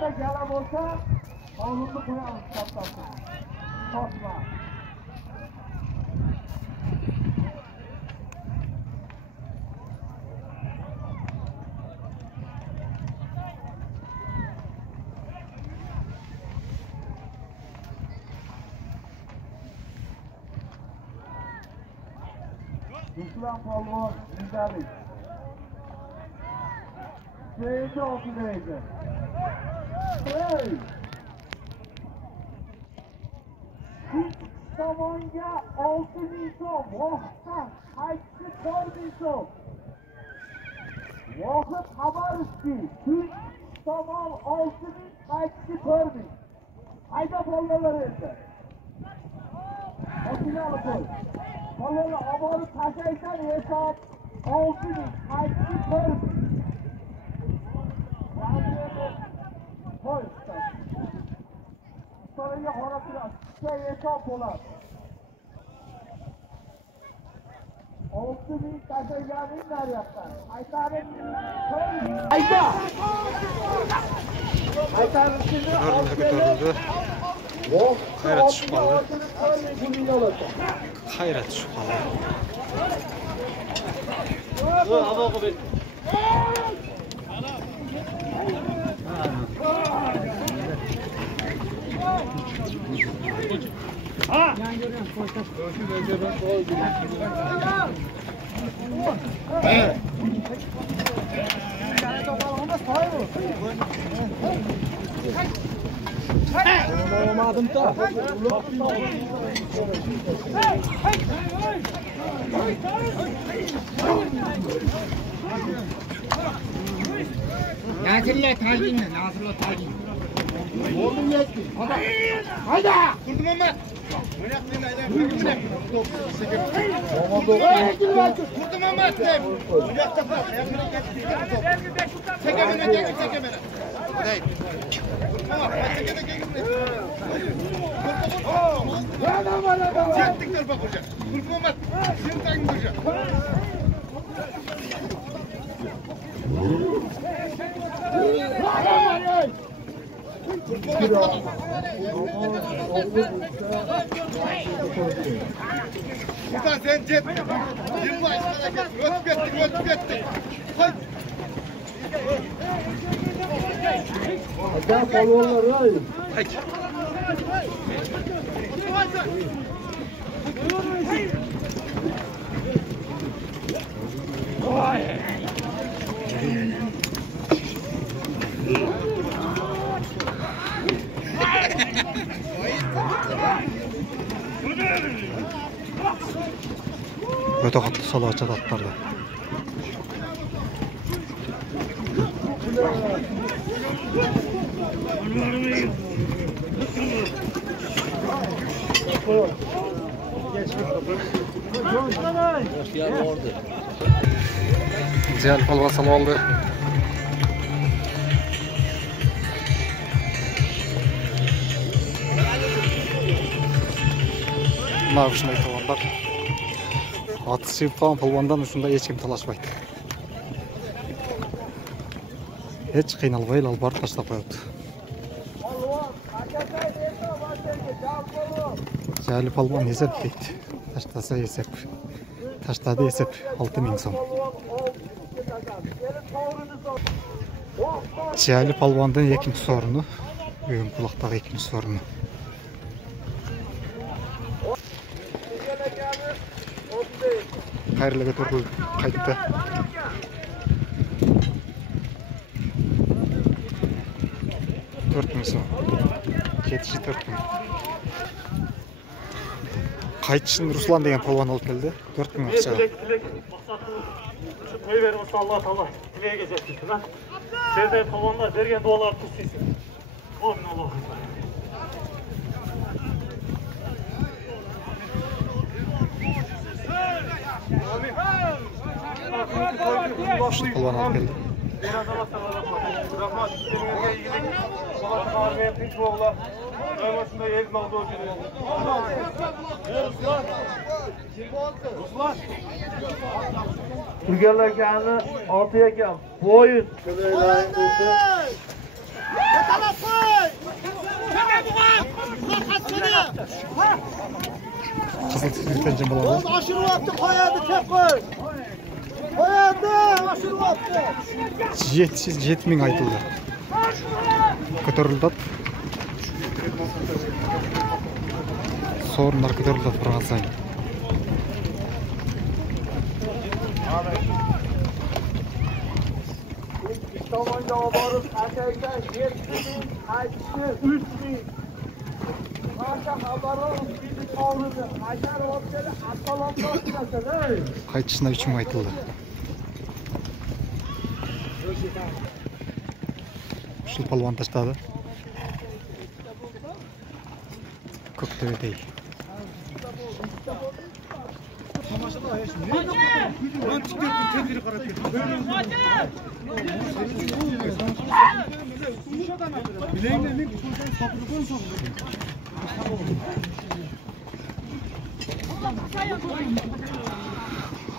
katta gala bo'lsa, qonunni qo'yamiz kattasi. Tosma. Ruslan polvon liderlik. Şeyde ortadaydı. Hey! Hiç zamanca 6.000 so'm, vaqtdan qaytdi 4.000 so'm. Vaqt xabar usti, hiç zaman 6.000 qaytdi 4.000. Hayda bolalar endi. Mashinaga qo'y. Bolalar oborib tashlaysan, hisob 6.000 qaytdi 4.000. Qo'y. So'rayga qarab turasiz. Hisob bo'ladi. 6.000 tashlayganing naryapdan. Aytarib. Ayta! Aytarib sizni olib keldi. Hayrat şüphalı. Hayrat şüphalı. Olmadım da. Nasırla tacin, nasırla tacin. Oğlum yetti. Hayda! Kurdum ama. Kurdum ama attım. Çekemene. Hayır. Çektikler bak hocam. Kurdum ama. Şimdi takım hocam. Buradan sen ceptin. Yıllar ötüp ettin. Hadi. Hadi polvonlar ay. Peki. Öte katlı salı açadı atlardı. Güzel palvan salı oldu. Bunlar uşunday palvanlar. Atı sevip kalan palvandan uşunda hiç kim talaşmaydı. Hiç kıynalbayı alıp barıp taşlap koyuyordu. Cahili palvan esep deydi. Taşlasa esep. Taşladı esep 6.000 so'm. Cahili palvandan ikinci sorunu. Ön kulaqdagi ikinci sorunu. Hayırlı götürüp kayıttı. Dört so'm. Ketişi 4.000. Kayıtçının Ruslan degan polvon olub keldi. 4.000 akçaga. Dilek. Koy verin olsa Allah Allah. Dileğe geçersin lan. Sevdiğin polvonlar bergen dualar tutsun. Amin Allah'ım. Şu polvon olub keldi. Rahmat. Kendinize iyi gidin. Allah'a kahve tinç oğla. Ölmesinde yerin olduğu gibi. Ruslan. Turganlarga 6 ekan. Boyun. Kızıl tüzükten cımbalar. Aşırı attı, koyadı tek koy. Koyadı, aşırı attı. 7 ming aytıldı. Көтерілді. Sorunlar көтерілді тұрған сайын. Tomonga borib, akayda 7.000, aytishni 3.000. Barcha xabarim bizni oldi. Agar o'tganda assalomlar qilasizlar. Qaytishına 3 ming aytıldı. Şu palvan taşladı. Köktebe değil.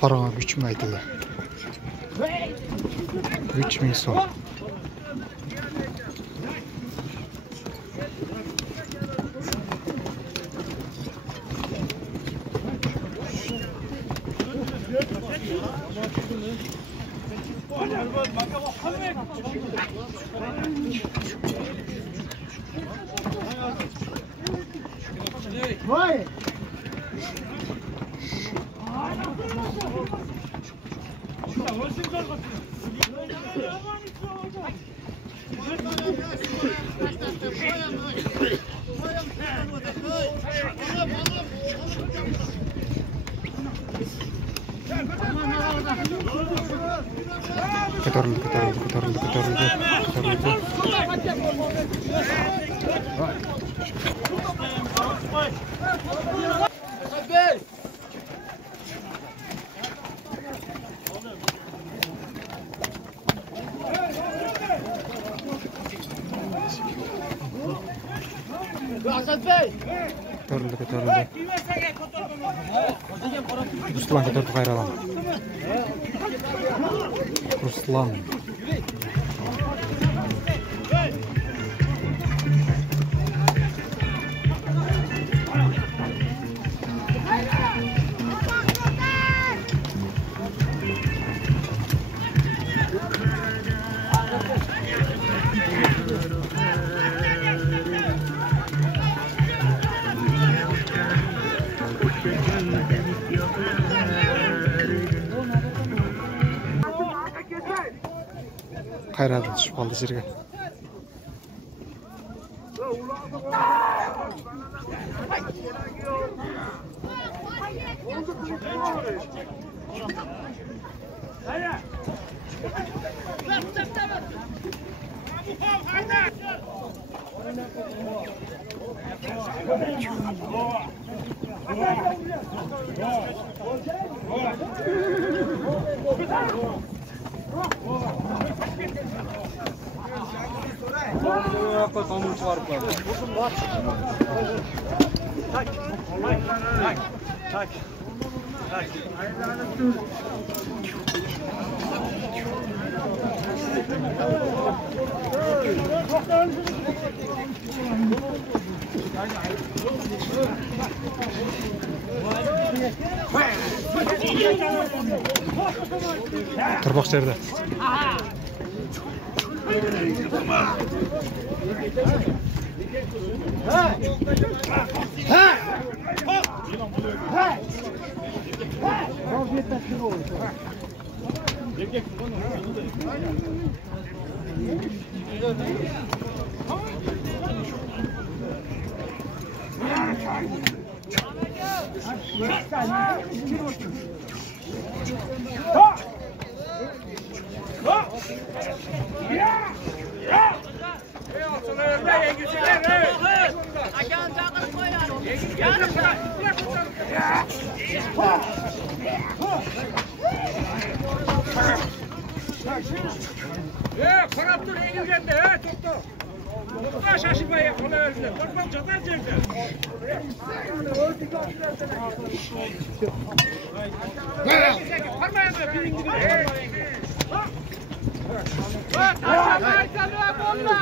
Parama 3 ming aytıldı. 3 ming so'm. Vay! Көтерілді. Көтерілді. Ruslan көтерді қайрадан. Ruslan. Qayradan tushib qoldi yerga. Tırpak yerde. Qarab tur, egilganda, to'xta. To'xta, shashilmay qolaversin. Qo'rqmam, chatar yerda. Qarmaydi, biringizni. Ha! Ha, tashlab aytadi, bo'ldi.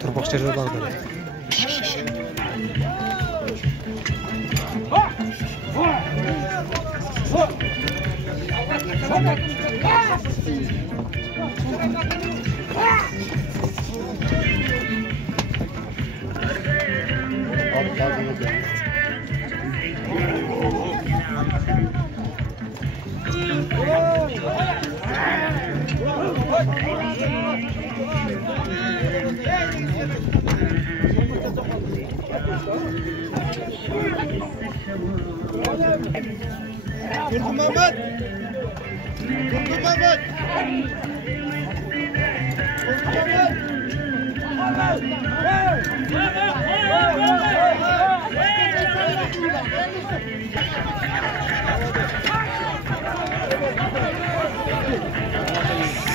Turboq жерде бағды. Turgun Mehmet. Turgun Mehmet.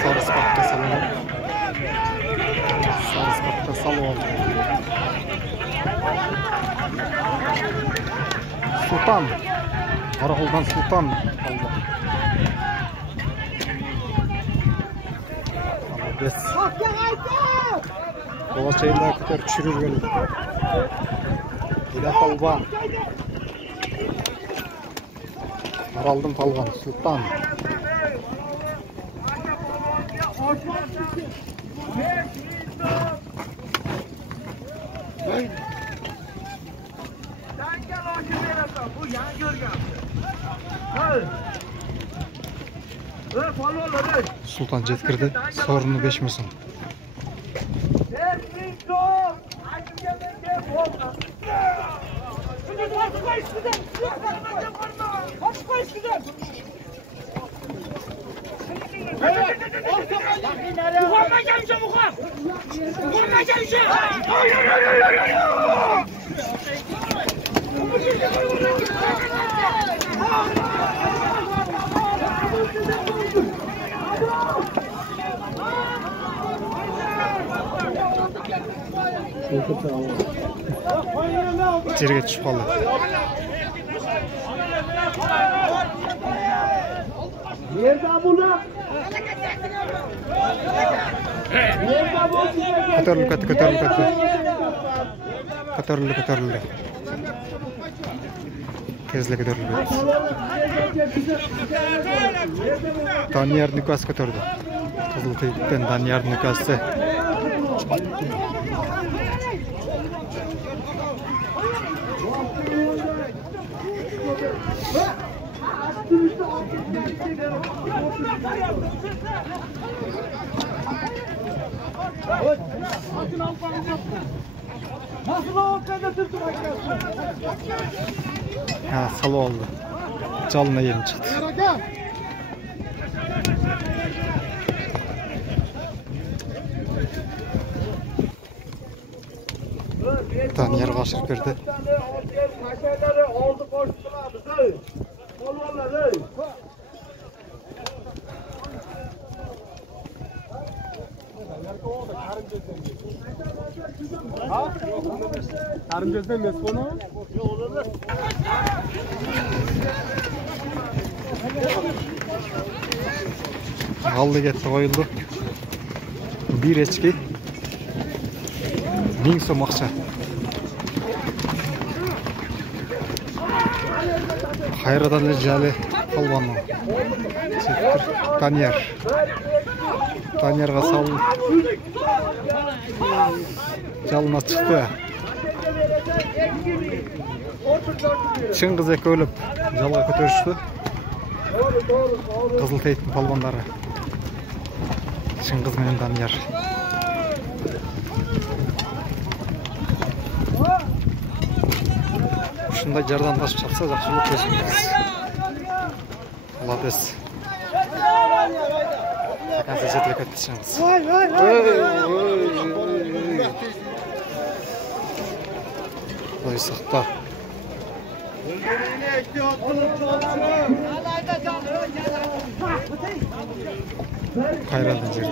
Sarıspakta salon. Sarıspakta salon. Sultan. Qaraquldan Sultan aldı. Biz Boğaçayında kadar çürürgün. Ila Palban. Araldım Palban Sultan. Sultan jetkirdi. Sorunu beşmesin. Жерге түшүп калды. Көтөрүлүп кетти, көтөрүлүп кетти. Көтөрүлдү. Тезле көтөрүлүп кетти. Данияр Нукас көтөрдү. Кызыл тыйыктан Данияр Нукасы. Ha, salı oldu. Çalına yerim çıktı. Daniyar kaşık verdi. Karıncözde emas bunu. Aldı getdi koyuldu. Bir echki 1000 so'm akça. Hayradan Ejali Palvan'ın. Daniyar. Daniyarga salınıp жалына çıktı. Чыңгыз экөөлөп жалга көтөрүштү. Кызыл тейттин палбандары. Чыңгыз менен Данияр. Ушундай жардамдашып чапса жакшы болот десеңиз. Молодец. Kanka jetlik etti Чыңгыз. Ой, сакта. Kayradın жерде.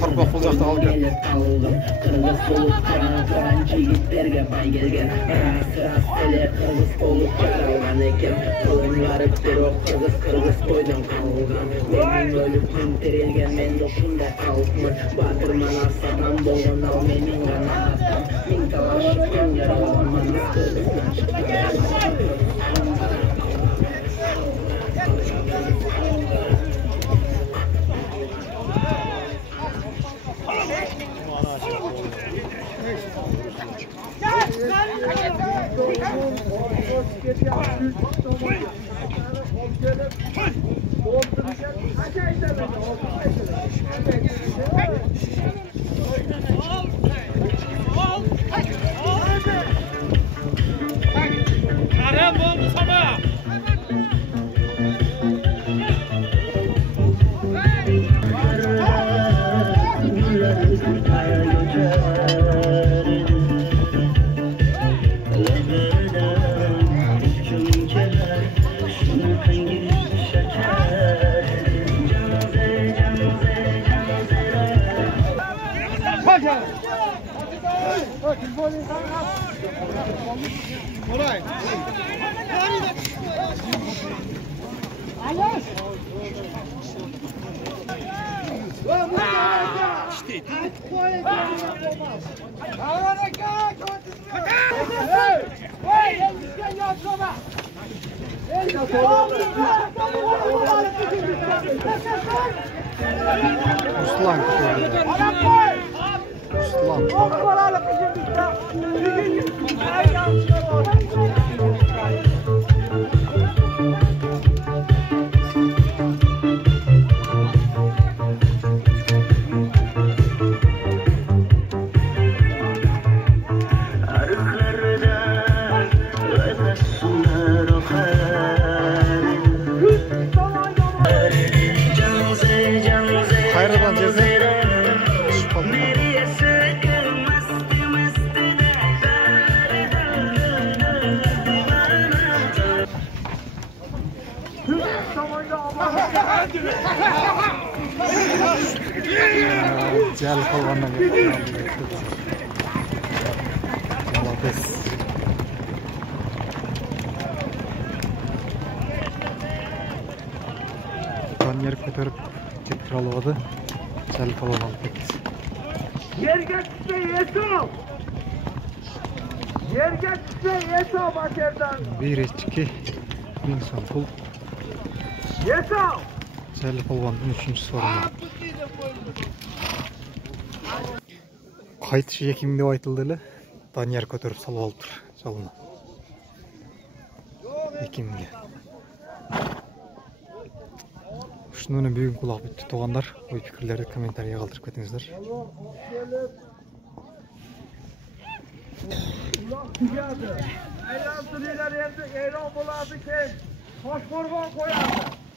Torpaq bu жақта қалып кетті. Қырғыз болып тұран жігіттерге бай келген. Рас эле қырғыз болып таралған екен. Қолымлары бирок қырғыз тойдан қалған. Менің өліп күн терелген, мен ушунда қалыпмын. Батырман асадан болған, ал менің ғана атам. Мен талашып жаралман, қырғыздан шыққан. Ruslan Hayradan cezir. Cel kalvandan Молодец. Daniyar көтеріп кетіп алады. Cel kalvan alып кетті. Yerge çıksa Esau! Yerge çıksa Esau Baker'den! 1-2 bin son pul. Esau! Cel kalvanın 3. sorunu. Qaytish ekim deb aytıldı ele. Daniyar ko'tarib salib olib tur жалына. Ekimге. Şunun büyük kulak bitti toğanlar. Oy fikirleri kommentariye kaldırıp ketіңіздер. Ulan tügadı. Aylan sürüler endi eyron bo'lardi keyin. Toshqo'rg'on qo'yardi.